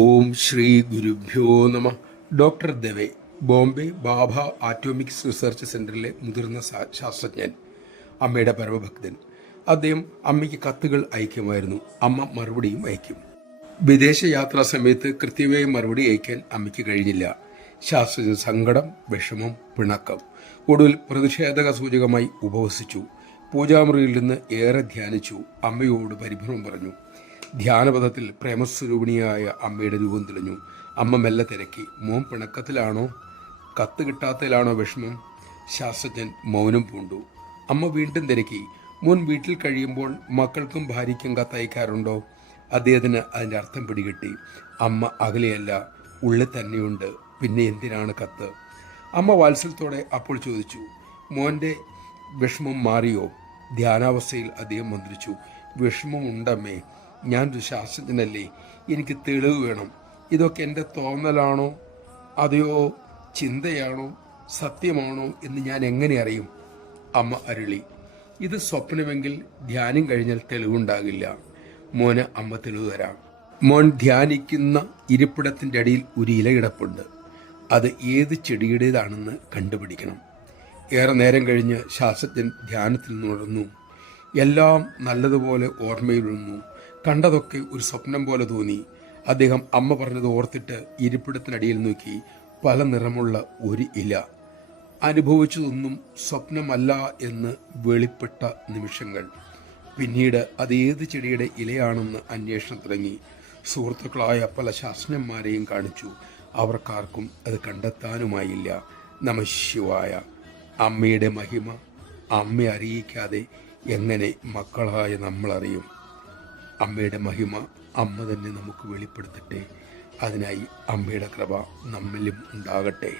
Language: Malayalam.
ഓം ശ്രീ ഗുരുഭ്യോ നമ. ഡോക്ടർ ദവെ, ബോംബെ ബാബ ആറ്റോമിക്സ് റിസർച്ച് സെന്ററിലെ മുതിർന്ന ശാസ്ത്രജ്ഞൻ, അമ്മയുടെ പരമഭക്തൻ. അദ്ദേഹം അമ്മയ്ക്ക് കത്തുകൾ അയക്കുമായിരുന്നു. അമ്മ മറുപടിയും അയക്കും. വിദേശ യാത്രാ സമയത്ത് കൃത്യമായി മറുപടി അയക്കാൻ അമ്മയ്ക്ക് കഴിഞ്ഞില്ല. ശാസ്ത്രജ്ഞൻ സങ്കടം, വിഷമം, പിണക്കം. ഒടുവിൽ പ്രതിഷേധക സൂചകമായി ഉപവസിച്ചു. പൂജാമുറിയിൽ നിന്ന് ഏറെ ധ്യാനിച്ചു. അമ്മയോട് പരിഭ്രമം പറഞ്ഞു. ധ്യാനപഥത്തിൽ പ്രേമസ്വരൂപിണിയായ അമ്മയുടെ രൂപം തെളിഞ്ഞു. അമ്മ മെല്ലെ തിരക്കി, മോൻ പിണക്കത്തിലാണോ, കത്ത് കിട്ടാത്തതിലാണോ വിഷമം? ശാസ്ത്രജ്ഞൻ മൗനം പൂണ്ടു. അമ്മ വീണ്ടും തിരക്കി, മോൻ വീട്ടിൽ കഴിയുമ്പോൾ മക്കൾക്കും ഭാര്യയ്ക്കും കത്തയക്കാറുണ്ടോ? അദ്ദേഹത്തിന് അതിൻ്റെ അർത്ഥം പിടികിട്ടി. അമ്മ അകലെയല്ല, ഉള്ളിൽ തന്നെയുണ്ട്, പിന്നെ എന്തിനാണ് കത്ത്? അമ്മ വാത്സല്യത്തോടെ അപ്പോൾ ചോദിച്ചു, മോൻ്റെ വിഷമം മാറിയോ? ധ്യാനാവസ്ഥയിൽ അദ്ദേഹം മന്ത്രിച്ചു, വിഷമമുണ്ടമ്മേ, ഞാനൊരു ശാസ്ത്രജ്ഞനല്ലേ, എനിക്ക് തെളിവ് വേണം. ഇതൊക്കെ എൻ്റെ തോന്നലാണോ അതെയോ ചിന്തയാണോ സത്യമാണോ എന്ന് ഞാൻ എങ്ങനെ അറിയും? അമ്മ അരുളി, ഇത് സ്വപ്നമെങ്കിൽ ധ്യാനം കഴിഞ്ഞാൽ തെളിവുണ്ടാകില്ല. മോന് അമ്മ തെളിവ് തരാം. മോൻ ധ്യാനിക്കുന്ന ഇരിപ്പിടത്തിൻ്റെ അടിയിൽ ഒരു ഇല കിടപ്പുണ്ട്. അത് ഏത് ചെടിയുടേതാണെന്ന് കണ്ടുപിടിക്കണം. ഏറെ നേരം കഴിഞ്ഞ് ശാസ്ത്രജ്ഞൻ ധ്യാനത്തിൽ നുണർന്നു. എല്ലാം നല്ലതുപോലെ ഓർമ്മയിൽ വന്നു. കണ്ടതൊക്കെ ഒരു സ്വപ്നം പോലെ തോന്നി. അദ്ദേഹം അമ്മ പറഞ്ഞത് ഓർത്തിട്ട് ഇരിപ്പിടത്തിനടിയിൽ നോക്കി. പല നിറമുള്ള ഒരു ഇല. അനുഭവിച്ചതൊന്നും സ്വപ്നമല്ല എന്ന് വെളിപ്പെട്ട നിമിഷങ്ങൾ. പിന്നീട് അത് ഏത് ചെടിയുടെ ഇലയാണെന്ന് അന്വേഷണം തുടങ്ങി. സുഹൃത്തുക്കളായ പല ശാസ്ത്രജ്ഞന്മാരെയും കാണിച്ചു. അവർക്കാർക്കും അത് കണ്ടെത്താനുമായില്ല. നമഃശിവായ. അമ്മയുടെ മഹിമ അമ്മയെ അറിയിക്കാതെ എങ്ങനെ മക്കളായ നമ്മളറിയും? അമ്മയുടെ മഹിമ അമ്മ തന്നെ നമുക്ക് വെളിപ്പെടുത്തട്ടെ. അതിനായി അമ്മയുടെ കൃപ നമ്മിലും ഉണ്ടാകട്ടെ.